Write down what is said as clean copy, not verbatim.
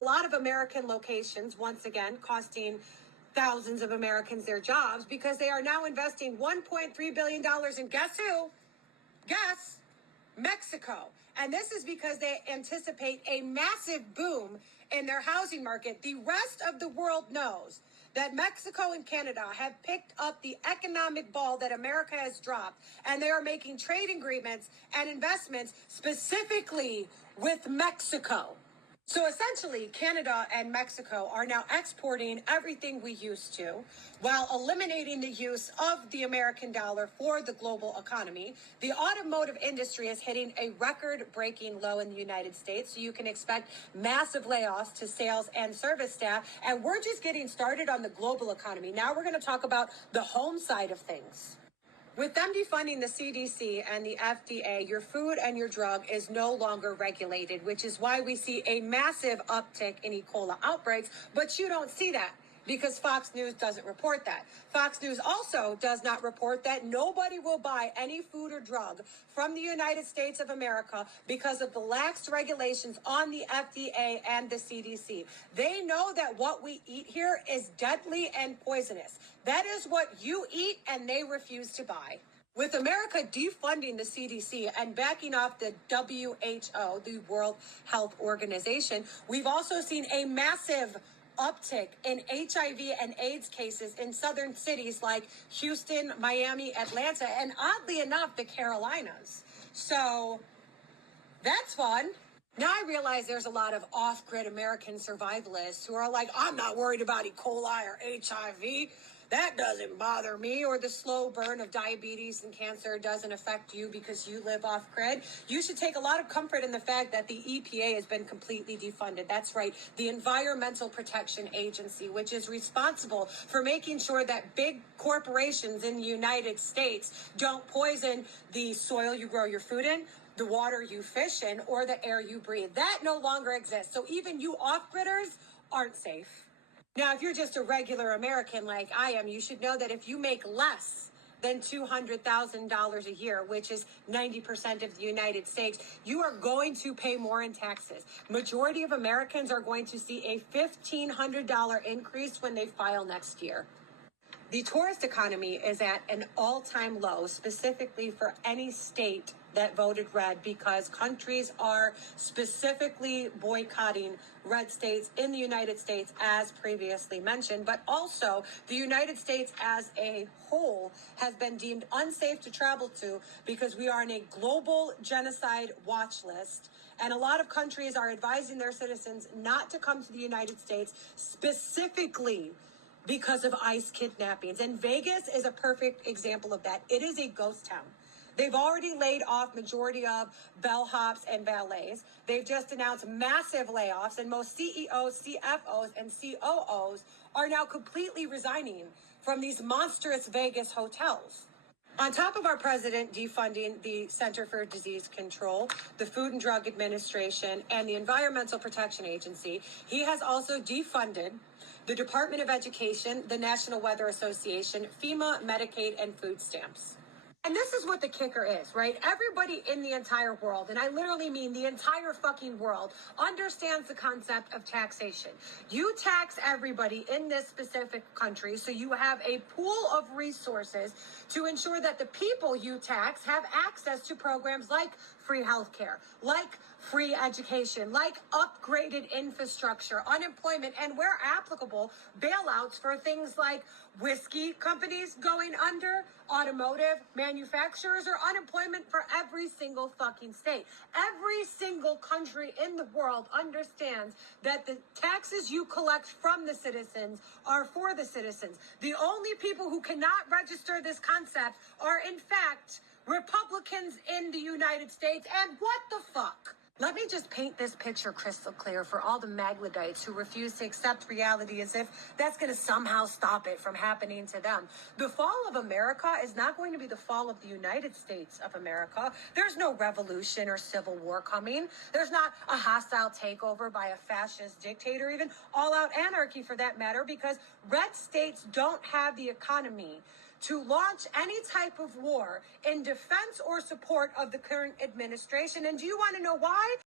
A lot of American locations, once again, costing thousands of Americans their jobs because they are now investing $1.3 billion in guess who? Guess Mexico. And this is because they anticipate a massive boom in their housing market. The rest of the world knows that Mexico and Canada have picked up the economic ball that America has dropped, and they are making trade agreements and investments specifically with Mexico. So essentially, Canada and Mexico are now exporting everything we used to while eliminating the use of the American dollar for the global economy. The automotive industry is hitting a record-breaking low in the United States, so you can expect massive layoffs to sales and service staff. And we're just getting started on the global economy. Now we're going to talk about the home side of things. With them defunding the CDC and the FDA, your food and your drug is no longer regulated, which is why we see a massive uptick in E. coli outbreaks. But you don't see that because Fox News doesn't report that. Fox News also does not report that nobody will buy any food or drug from the United States of America because of the lax regulations on the FDA and the CDC. They know that what we eat here is deadly and poisonous. That is what you eat, and they refuse to buy. With America defunding the CDC and backing off the WHO, the World Health Organization, we've also seen a massive uptick in HIV and AIDS cases in southern cities like Houston, Miami, Atlanta, and oddly enough, the Carolinas. So that's fun. Now I realize there's a lot of off-grid American survivalists who are like, I'm not worried about E. coli or HIV. That doesn't bother me. Or the slow burn of diabetes and cancer doesn't affect you because you live off-grid. You should take a lot of comfort in the fact that the EPA has been completely defunded. That's right. The Environmental Protection Agency, which is responsible for making sure that big corporations in the United States don't poison the soil you grow your food in, the water you fish in, or the air you breathe. That no longer exists. So even you off-gridders aren't safe. Now, if you're just a regular American like I am, you should know that if you make less than $200,000 a year, which is 90% of the United States, you are going to pay more in taxes. Majority of Americans are going to see a $1,500 increase when they file next year. The tourist economy is at an all-time low, specifically for any state that voted red, because countries are specifically boycotting red states in the United States, as previously mentioned. But also, the United States as a whole has been deemed unsafe to travel to because we are on a global genocide watch list. And a lot of countries are advising their citizens not to come to the United States specifically because of ICE kidnappings. And Vegas is a perfect example of that. It is a ghost town. They've already laid off majority of bellhops and valets. They've just announced massive layoffs, and most CEOs, CFOs, and COOs are now completely resigning from these monstrous Vegas hotels. On top of our president defunding the Center for Disease Control, the Food and Drug Administration, and the Environmental Protection Agency, he has also defunded the Department of Education, the National Weather Association, FEMA, Medicaid, and food stamps. And this is what the kicker is, right? Everybody in the entire world, and I literally mean the entire fucking world, understands the concept of taxation. You tax everybody in this specific country, so you have a pool of resources to ensure that the people you tax have access to programs like free healthcare, like free education, like upgraded infrastructure, unemployment, and where applicable, bailouts for things like whiskey companies going under, automotive manufacturers, or unemployment for every single fucking state. Every single country in the world understands that the taxes you collect from the citizens are for the citizens. The only people who cannot register this concept are, in fact, Republicans in the United States. And what the fuck? Let me just paint this picture crystal clear for all the Magladites who refuse to accept reality as if that's going to somehow stop it from happening to them. The fall of America is not going to be the fall of the United States of America. There's no revolution or civil war coming. There's not a hostile takeover by a fascist dictator, even all-out anarchy for that matter, because red states don't have the economy to launch any type of war in defense or support of the current administration. And do you want to know why?